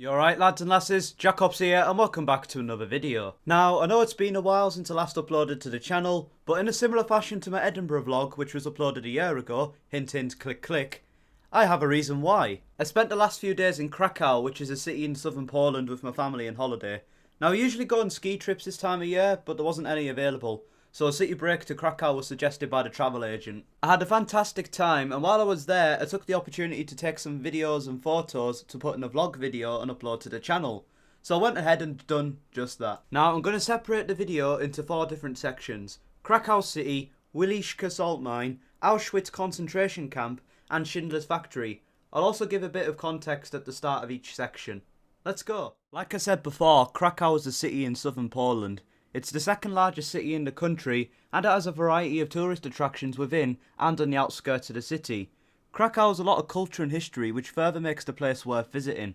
You alright lads and lasses, JackOps here and welcome back to another video. Now I know it's been a while since I last uploaded to the channel, but in a similar fashion to my Edinburgh vlog which was uploaded a year ago, hint hint click click, I have a reason why. I spent the last few days in Krakow, which is a city in southern Poland, with my family on holiday. Now I usually go on ski trips this time of year, but there wasn't any available, so a city break to Krakow was suggested by the travel agent. I had a fantastic time, and while I was there I took the opportunity to take some videos and photos to put in a vlog video and upload to the channel. So I went ahead and done just that. Now I'm going to separate the video into 4 different sections: Krakow City, Wieliczka Salt Mine, Auschwitz concentration camp and Schindler's factory. I'll also give a bit of context at the start of each section. Let's go. Like I said before, Krakow is a city in southern Poland. It's the second largest city in the country, and it has a variety of tourist attractions within and on the outskirts of the city. Krakow has a lot of culture and history, which further makes the place worth visiting.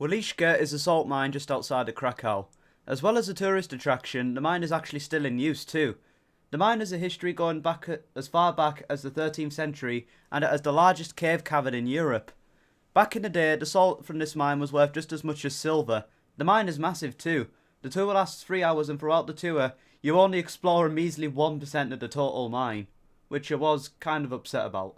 Wieliczka is a salt mine just outside of Krakow. As well as a tourist attraction, the mine is actually still in use too. The mine has a history going back as far back as the 13th century, and it has the largest cave cavern in Europe. Back in the day, the salt from this mine was worth just as much as silver. The mine is massive too. The tour lasts 3 hours, and throughout the tour, you only explore a measly 1% of the total mine, which I was kind of upset about.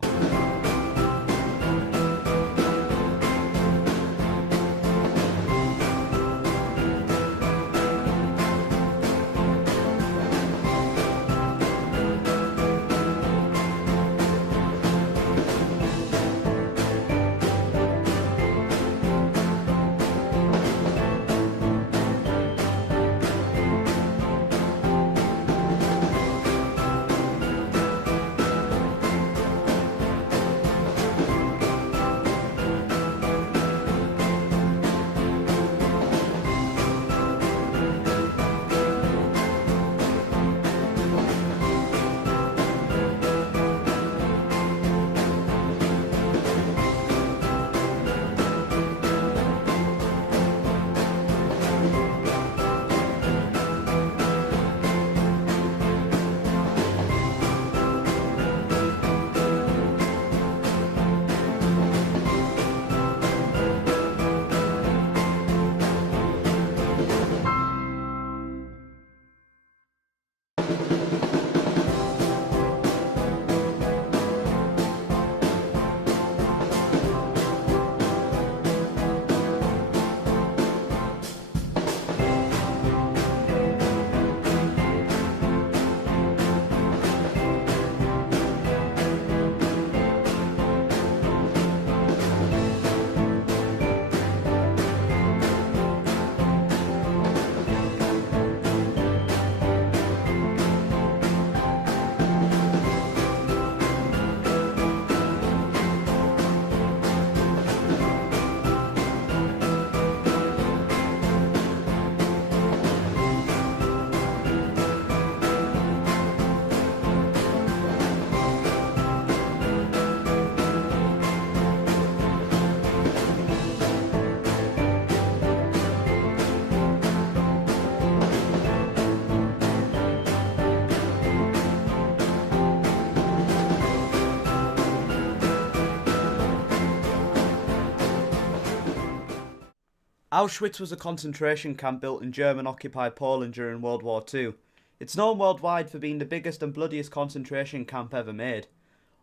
Auschwitz was a concentration camp built in German-occupied Poland during World War II. It's known worldwide for being the biggest and bloodiest concentration camp ever made.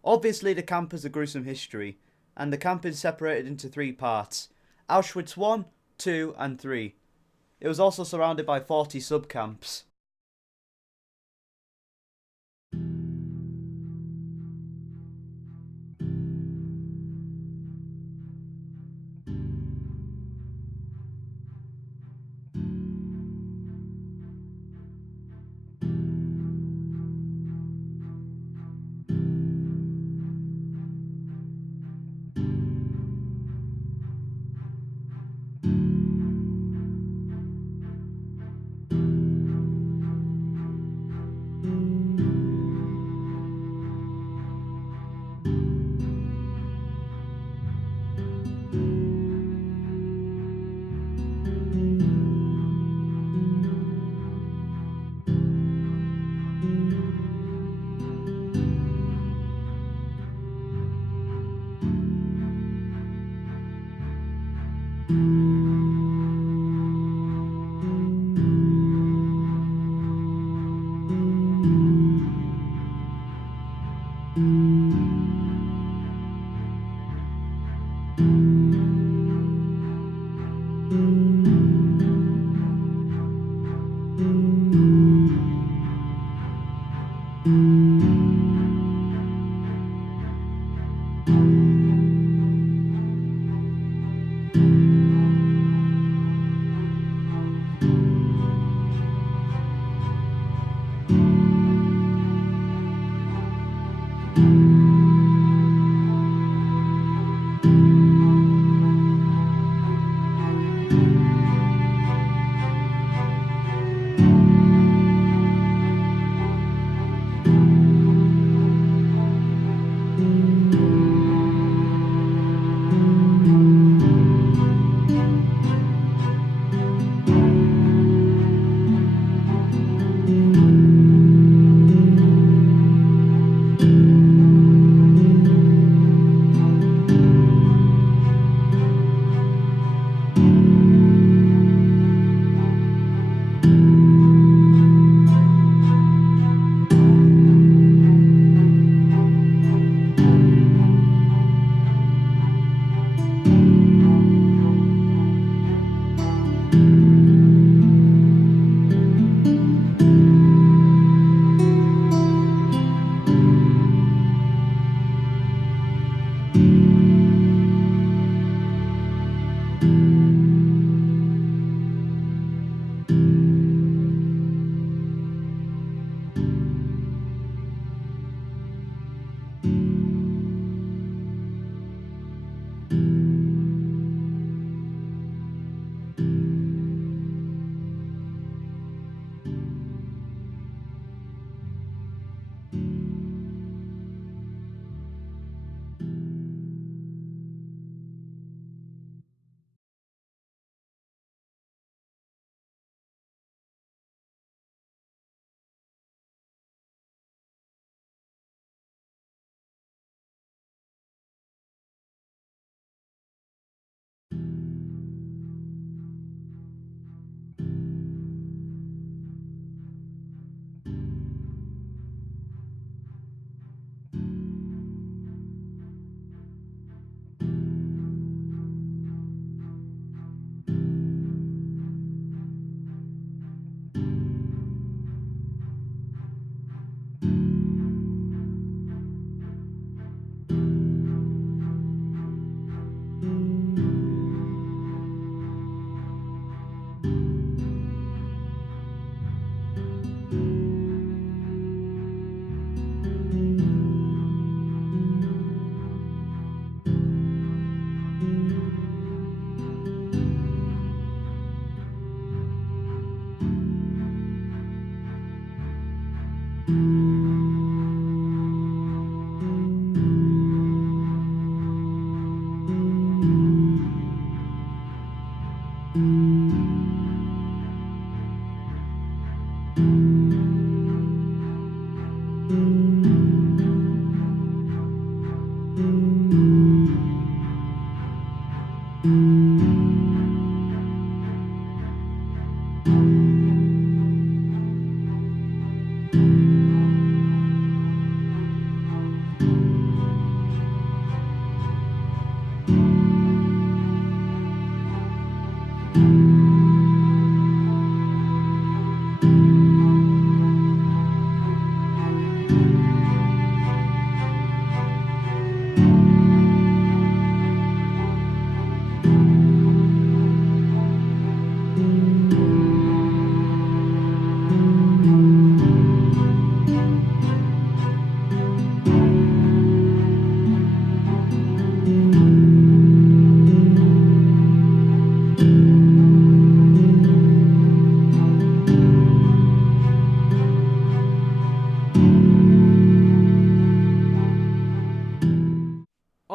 Obviously the camp has a gruesome history, and the camp is separated into 3 parts: Auschwitz 1, 2 and 3. It was also surrounded by 40 sub-camps.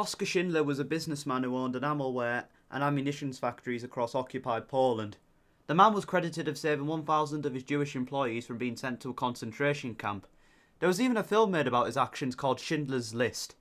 Oskar Schindler was a businessman who owned an ammo and ammunitions factories across occupied Poland. The man was credited of saving 1,000 of his Jewish employees from being sent to a concentration camp. There was even a film made about his actions called Schindler's List.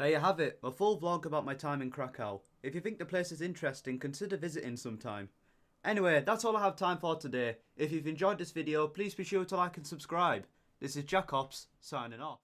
There you have it, a full vlog about my time in Krakow. If you think the place is interesting, consider visiting sometime. Anyway, that's all I have time for today. If you've enjoyed this video, please be sure to like and subscribe. This is JackOps, signing off.